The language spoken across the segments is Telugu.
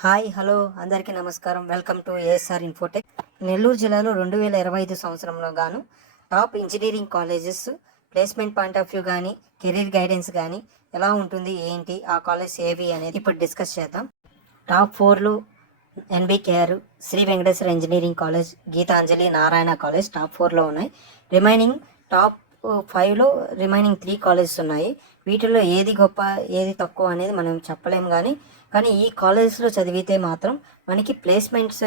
హాయ్ హలో అందరికీ నమస్కారం. Welcome to ASR Infotech. Nellore జిల్లాలో 2025 సంవత్సరంలో గాను top engineering colleges placement point of view కానీ కెరీర్ గైడెన్స్ కానీ ఎలా ఉంటుంది, ఏంటి, ఆ కాలేజ్ ఏవి అనేది ఇప్పుడు డిస్కస్ చేద్దాం. టాప్ 4లో NBKR, Shri Venkateswara engineering college, Geethanjali Narayana college top 4లో ఉన్నాయి. రిమైనింగ్ టాప్ 5లో రిమైనింగ్ 3 కాలేజెస్ ఉన్నాయి. వీటిల్లో ఏది గొప్ప ఏది తక్కువ అనేది మనం చెప్పలేము. కానీ ఈ కాలేజెస్లో చదివితే మాత్రం మనకి ప్లేస్మెంట్స్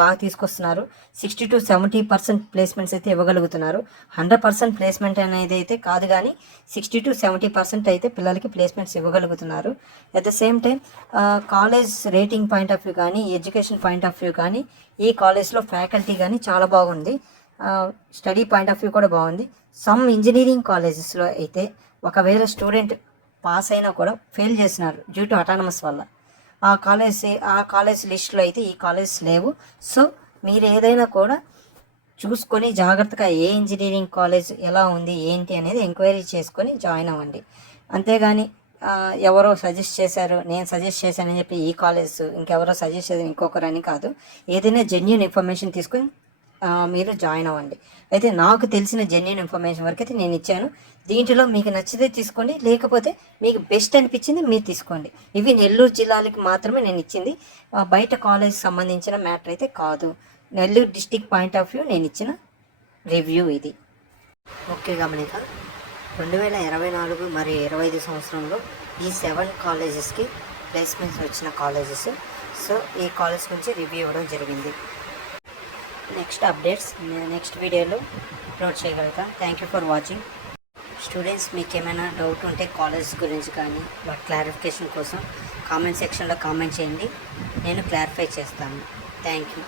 బాగా తీసుకొస్తున్నారు. 60 to 70% ప్లేస్మెంట్స్ అయితే ఇవ్వగలుగుతున్నారు. 100% ప్లేస్మెంట్ అనేది అయితే కాదు, కానీ 60 to 70% అయితే పిల్లలకి ప్లేస్మెంట్స్ ఇవ్వగలుగుతున్నారు. At the same time college rating point of view కానీ ఎడ్యుకేషన్ పాయింట్ ఆఫ్ వ్యూ కానీ ఈ కాలేజ్లో ఫ్యాకల్టీ కానీ చాలా బాగుంది. స్టడీ పాయింట్ ఆఫ్ వ్యూ కూడా బాగుంది. సమ్ ఇంజనీరింగ్ కాలేజెస్లో అయితే ఒకవేళ స్టూడెంట్ పాస్ అయినా కూడా ఫెయిల్ చేసినారు డ్యూ టు అటానమస్ వల్ల. ఆ కాలేజ్ లిస్టులో అయితే ఈ కాలేజ్ లేవు. సో మీరు ఏదైనా కూడా చూసుకొని జాగ్రత్తగా ఏ ఇంజనీరింగ్ కాలేజ్ ఎలా ఉంది ఏంటి అనేది ఎంక్వైరీ చేసుకొని జాయిన్ అవ్వండి. అంతేగాని ఎవరో సజెస్ట్ చేశారు, నేను సజెస్ట్ చేశానని చెప్పి ఈ కాలేజ్ ఇంకెవరో సజెస్ట్ చేశారు ఇంకొకరని కాదు. ఏదైనా జెన్యూన్ ఇన్ఫర్మేషన్ తీసుకొని మీరు జాయిన్ అవ్వండి. అయితే నాకు తెలిసిన జెన్యూన్ ఇన్ఫర్మేషన్ వరకు అయితే నేను ఇచ్చాను. దీంట్లో మీకు నచ్చితే తీసుకోండి, లేకపోతే మీకు బెస్ట్ అనిపించింది మీరు తీసుకోండి. ఇవి నెల్లూరు జిల్లాలకు మాత్రమే నేను ఇచ్చింది, బయట కాలేజ్ సంబంధించిన మ్యాటర్ అయితే కాదు. Nellore district point of view నేను ఇచ్చిన రివ్యూ ఇది. ఓకే, గమనిక 2024 మరియు 25 సంవత్సరంలో ఈ 7 కాలేజెస్కి ప్లేస్మెంట్స్ వచ్చిన కాలేజెస్. సో ఈ కాలేజ్ గురించి రివ్యూ ఇవ్వడం జరిగింది. నెక్స్ట్ అప్డేట్స్ నెక్స్ట్ వీడియోలో అప్లోడ్ చేయగలుగుతాం. Thank you for watching. Students మీకు ఏమైనా డౌట్ ఉంటే కాలేజ్ గురించి కానీ వాటి క్లారిఫికేషన్ కోసం కామెంట్ సెక్షన్లో కామెంట్ చేయండి, నేను క్లారిఫై చేస్తాను. Thank you.